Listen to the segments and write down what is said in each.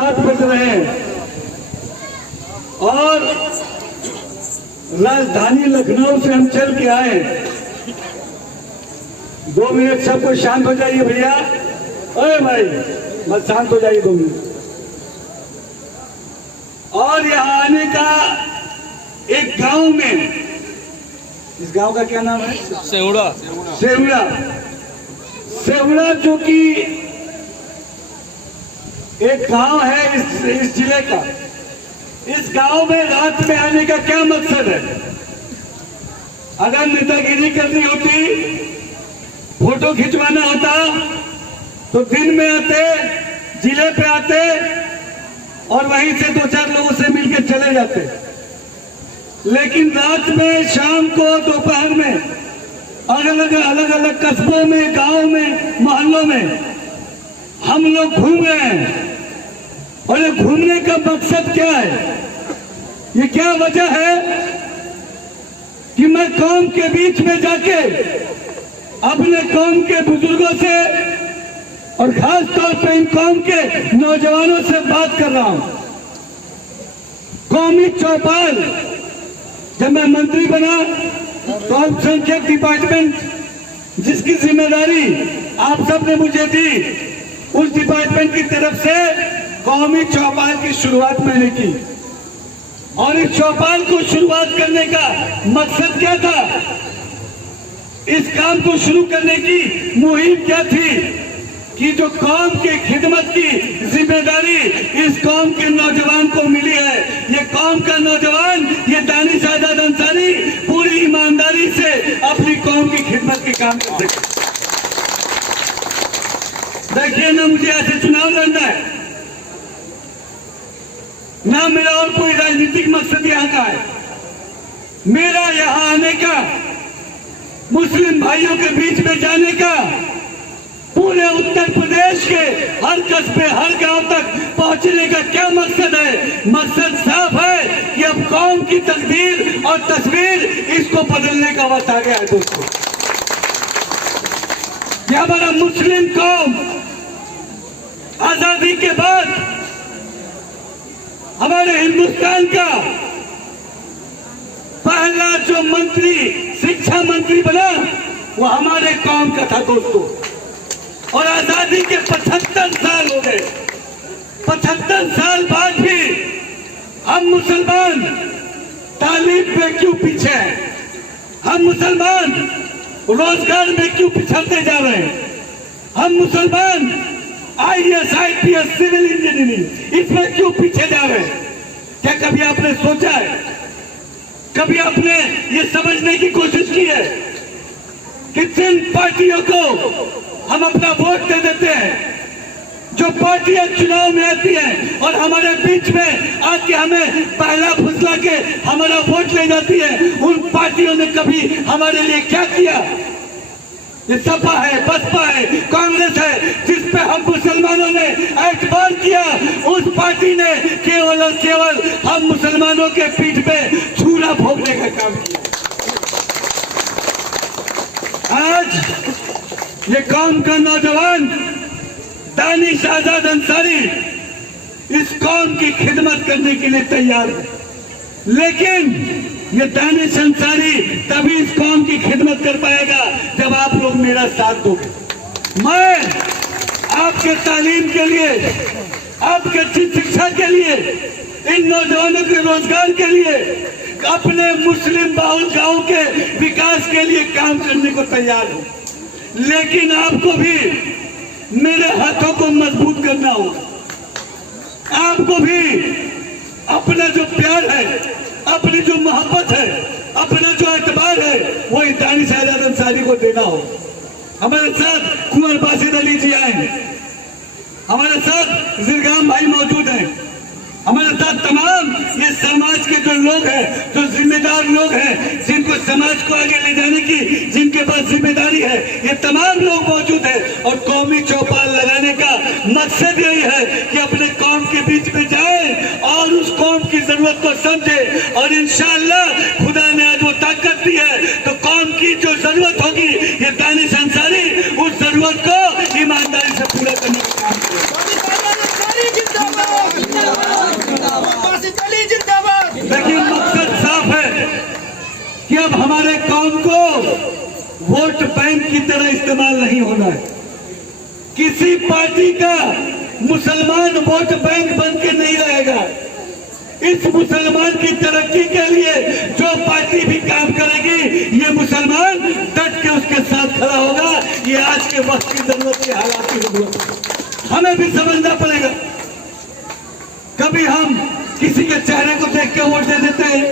7 बज रहे हैं और राजधानी लखनऊ से हम चल के आए। 2 मिनट सबको शांत हो जाइए भैया। अरे भाई बस शांत हो जाइए 2 मिनट। और यहाँ आने का एक गांव में, इस गांव का क्या नाम है? सेवड़ा। सेवड़ा। सेवड़ा जो कि एक गांव है इस जिले का। इस गांव में रात में आने का क्या मकसद है? अगर नेतागिरी करनी होती, फोटो खिंचवाना होता तो दिन में आते, जिले पे आते और वहीं से 2-4 लोगों से मिलकर चले जाते। लेकिन रात में, शाम को, दोपहर में अलग अलग कस्बों में, गांव में, मोहल्लों में हम लोग घूम रहे हैं। और ये घूमने का मकसद क्या है? ये क्या वजह है कि मैं कौम के बीच में जाके अपने कौम के बुजुर्गों से और खास तौर पे इन कौम के नौजवानों से बात कर रहा हूं। कौमी चौपाल जब मैं मंत्री बना तो अल्पसंख्यक डिपार्टमेंट जिसकी जिम्मेदारी आप सबने मुझे दी, उस डिपार्टमेंट की तरफ से कौमी चौपाल की शुरुआत मैंने की। और इस चौपाल को शुरुआत करने का मकसद क्या था? इस काम को शुरू करने की मुहिम क्या थी कि जो कौम की खिदमत की जिम्मेदारी इस कौम के नौजवान को मिली है, ये कौम का नौजवान, ये दानिश आजाद अंसारी पूरी ईमानदारी से अपनी कौम की खिदमत के काम कर सके। देखिए ना, मुझे ऐसे चुनाव लड़ना है ना, मेरा और कोई राजनीतिक मकसद यहाँ का है। मेरा यहाँ आने का, मुस्लिम भाइयों के बीच में जाने का, पूरे उत्तर प्रदेश के हर कस्बे, हर गांव तक पहुंचने का क्या मकसद है? मकसद साफ है कि अब कौम की तकदीर और तस्वीर, इसको बदलने का वक्त आ गया है दोस्तों। कि हमारा मुस्लिम कौम आजादी के बाद हमारे हिंदुस्तान का पहला जो मंत्री, शिक्षा मंत्री बना, वो हमारे कौम का था दोस्तों। और आजादी के 75 साल हो गए। 75 साल बाद भी हम मुसलमान तालीम में क्यों पीछे हैं? हम मुसलमान रोजगार में क्यों पिछड़ते जा रहे हैं? हम मुसलमान IAS, IPS, सिविल इंजीनियरिंग, इसमें क्यों पीछे जा रहे हैं? क्या कभी आपने सोचा है? कभी आपने ये समझने की कोशिश की है कि जिन पार्टियों को हम अपना वोट दे देते हैं, जो पार्टियां चुनाव में आती हैं और हमारे बीच में आके हमें पहला फुसला के हमारा वोट ले जाती है, उन पार्टियों ने कभी हमारे लिए क्या किया? ये सपा है, बसपा है, कांग्रेस है, जिस पे हम मुसलमानों ने एतबार किया, उस पार्टी ने केवल और केवल हम मुसलमानों के पीठ पे छुरा भोगने का काम किया। आज ये कौम का नौजवान दानिश आजाद अंसारी इस कौम की खिदमत करने के लिए तैयार है। लेकिन ये दानिश अंसारी तभी इस कौम की खिदमत कर पाएगा जब आप लोग मेरा साथ दोगे। मैं आपके तालीम के लिए, आपके अच्छी शिक्षा के लिए, इन नौजवानों के रोजगार के लिए, अपने मुस्लिम बाहुल गांव के विकास के लिए काम करने को तैयार हूं। लेकिन आपको भी मेरे हाथों को मजबूत करना होगा। आपको भी अपना जो प्यार है, अपनी जो मोहब्बत है, अपना जो एतबार है, वो दानिश आजाद अंसारी को देना हो। हमारे साथ कुंवर बासित अली जी आए, हमारे साथ जिरगाम भाई मौजूद हैं, हमारे साथ तमाम ये समाज के जो लोग हैं, जो जिम्मेदार लोग हैं, जिनको समाज को आगे ले जाने की जिनके पास जिम्मेदारी है, ये तमाम लोग मौजूद हैं। और कौमी चौपाल लगाने का मकसद यही है कि अपने कौम के बीच में जाए और उस कौम की जरूरत को समझे। और इंशाअल्लाह खुदा ने आज वो ताकत दी है, तो कौम की जो जरूरत होगी, ये दानिश अंसारी उस जरूरत को ईमानदारी से पूरा करने का काम करेगा। की तरह इस्तेमाल नहीं होना है। किसी पार्टी का मुसलमान वोट बैंक बन के नहीं रहेगा। इस मुसलमान की तरक्की के लिए जो पार्टी भी काम करेगी, ये मुसलमान डट के उसके साथ खड़ा होगा। ये आज के वक्त की जरूरत के हालात की जरूरत हमें भी समझना पड़ेगा। कभी हम किसी के चेहरे को देख के वोट दे देते हैं,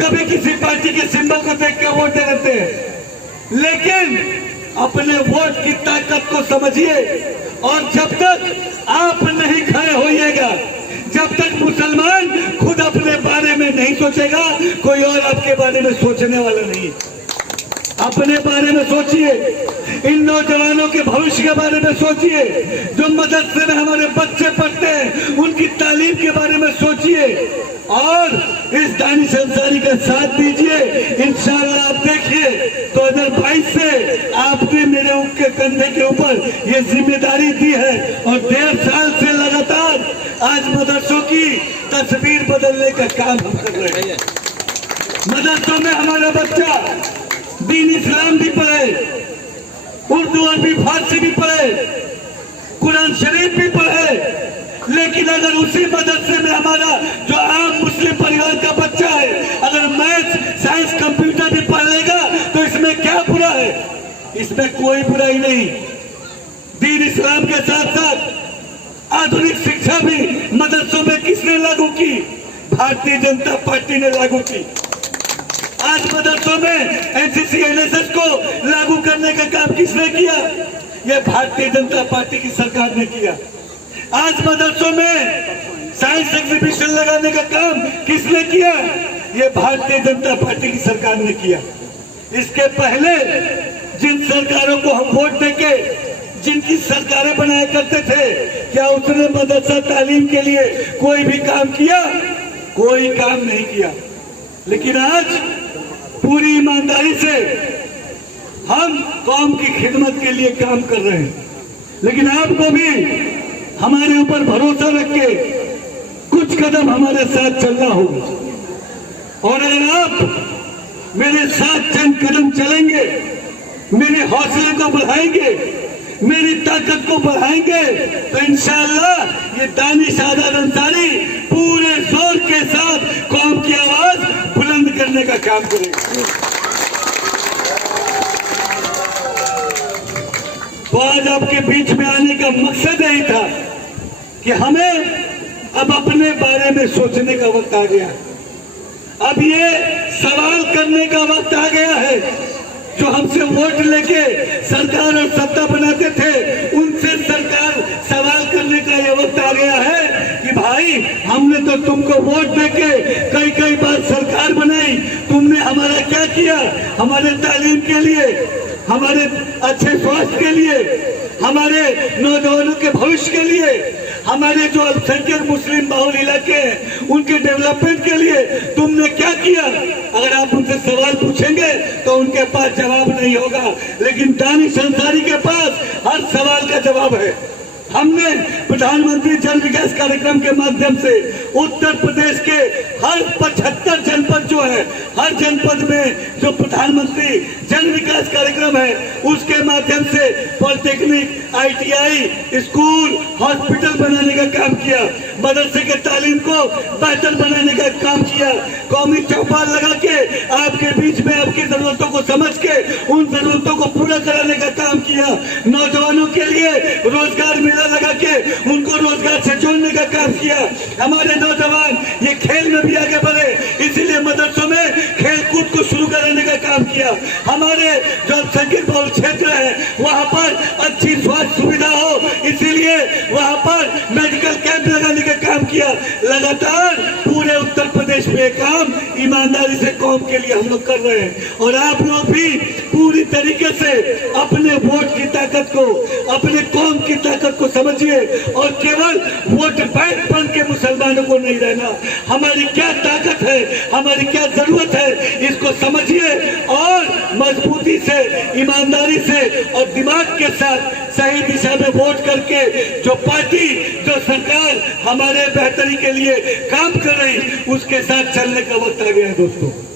कभी किसी पार्टी के सिंबल को देख के वोट दे देते हैं, लेकिन अपने वोट की ताकत को समझिए। और जब तक आप नहीं खड़े होइएगा, जब तक मुसलमान खुद अपने बारे में नहीं सोचेगा, कोई और आपके बारे में सोचने वाला नहीं। अपने बारे में सोचिए, इन नौजवानों के भविष्य के बारे में सोचिए, जो मदरसे में हमारे बच्चे पढ़ते हैं उनकी तालीम के बारे में सोचिए और इस दानिश अंसारी का साथ दीजिए। इंशाअल्लाह आप देखिए 2022 से आपने मेरे के कंधे के ऊपर ये जिम्मेदारी दी है और 1.5 साल से लगातार आज मदरसों की तस्वीर बदलने का काम हम कर रहे हैं। मदरसों में हमारा बच्चा दीन इस्लाम भी पढ़े, उर्दू अरबी फारसी भी पढ़े, कुरान शरीफ भी पढ़े, लेकिन अगर उसी मदरसे में हमारा जो आम मुस्लिम परिवार का बच्चा है अगर मैथ्स साइंस कंप्यूटर भी पढ़ लेगा तो इसमें क्या बुरा है? इसमें कोई बुराई नहीं। दीन इस्लाम के साथ साथ आधुनिक शिक्षा भी मदरसों में किसने लागू की? भारतीय जनता पार्टी ने लागू की। आज मदरसों में एनसीसी एनएसएस को लागू करने का काम किसने किया? यह भारतीय जनता पार्टी की सरकार ने किया। आज मदरसों में साइंस एग्जीबिशन लगाने का काम किसने किया? यह भारतीय जनता पार्टी की सरकार ने किया। इसके पहले जिन सरकारों को हम वोट देके जिनकी सरकारें बनाया करते थे, क्या उसने मदरसा तालीम के लिए कोई भी काम किया? कोई काम नहीं किया। लेकिन आज पूरी ईमानदारी से हम कौम की खिदमत के लिए काम कर रहे हैं। लेकिन आपको भी हमारे ऊपर भरोसा रख के कुछ कदम हमारे साथ चलना होगा। और अगर आप मेरे साथ चंद कदम चलेंगे, मेरे हौसले को बढ़ाएंगे, मेरी ताकत को बढ़ाएंगे, तो इंशाअल्लाह ये दानिश आजाद अंसारी पूरे जोर के साथ कौम की आवाज बुलंद करने का काम करेगा। तो आज आपके बीच में आने का मकसद यही था कि हमें अब अपने बारे में सोचने का वक्त आ गया। अब ये सवाल करने का वक्त आ गया है। जो हमसे वोट लेके सरकार और सत्ता बनाते थे, उनसे सरकार सवाल करने का ये वक्त आ गया है कि भाई हमने तो तुमको वोट देके कई कई बार सरकार बनाई, तुमने हमारा क्या किया? हमारे तालीम के लिए, हमारे अच्छे स्वास्थ्य के लिए, हमारे नौजवानों के भविष्य के लिए, हमारे जो अल्पसंख्यक मुस्लिम बाहुल इलाके हैं उनके डेवलपमेंट के लिए तुमने क्या किया? अगर आप उनसे सवाल पूछेंगे तो उनके पास जवाब नहीं होगा, लेकिन दानिश अंसारी के पास हर सवाल का जवाब है। हमने प्रधानमंत्री जन विकास कार्यक्रम के माध्यम से उत्तर प्रदेश के हर 75 जनपद जो है, हर जनपद में जो प्रधानमंत्री जन विकास कार्यक्रम है उसके माध्यम से पॉलिटेक्निक, आईटीआई, स्कूल, हॉस्पिटल बनाने का काम किया, मदरसे के तालीम को बेहतर बनाने का काम किया, कौमी चौपाल लगा के आपके बीच में आपकी जरूरतों को समझ के उन जरूरतों को पूरा कराने का काम किया, नौजवानों के लिए रोजगार मेला लगा के उनको रोजगार से जोड़ने का काम किया। हमारे नौजवान ये खेल में भी आगे बढ़े, इसीलिए मदरसों में खेल कूद को शुरू कराने का काम किया। हमारे जो अल्पसंख्यक बहुल क्षेत्र है वहां पर अच्छी स्वास्थ्य सुविधा हो, इसीलिए वहां पर मेडिकल कैंप लगाने का काम किया। लगातार पूरे उत्तर प्रदेश में काम ईमानदारी से कौम के लिए हम लोग कर रहे हैं। और आप लोग भी पूरी तरीके से अपने वोट की ताकत को, अपने कौम की ताकत को समझिए और केवल वोट बैंक बन के मुसलमानों को नहीं रहना। हमारी क्या ताकत है, हमारी क्या जरूरत है, इसको समझिए और मजबूती से, ईमानदारी से और दिमाग के साथ सही दिशा में वोट करके जो पार्टी, जो सरकार हमारे बेहतरी के लिए काम कर रही, उसके साथ चलने का वक्त आ गया है दोस्तों।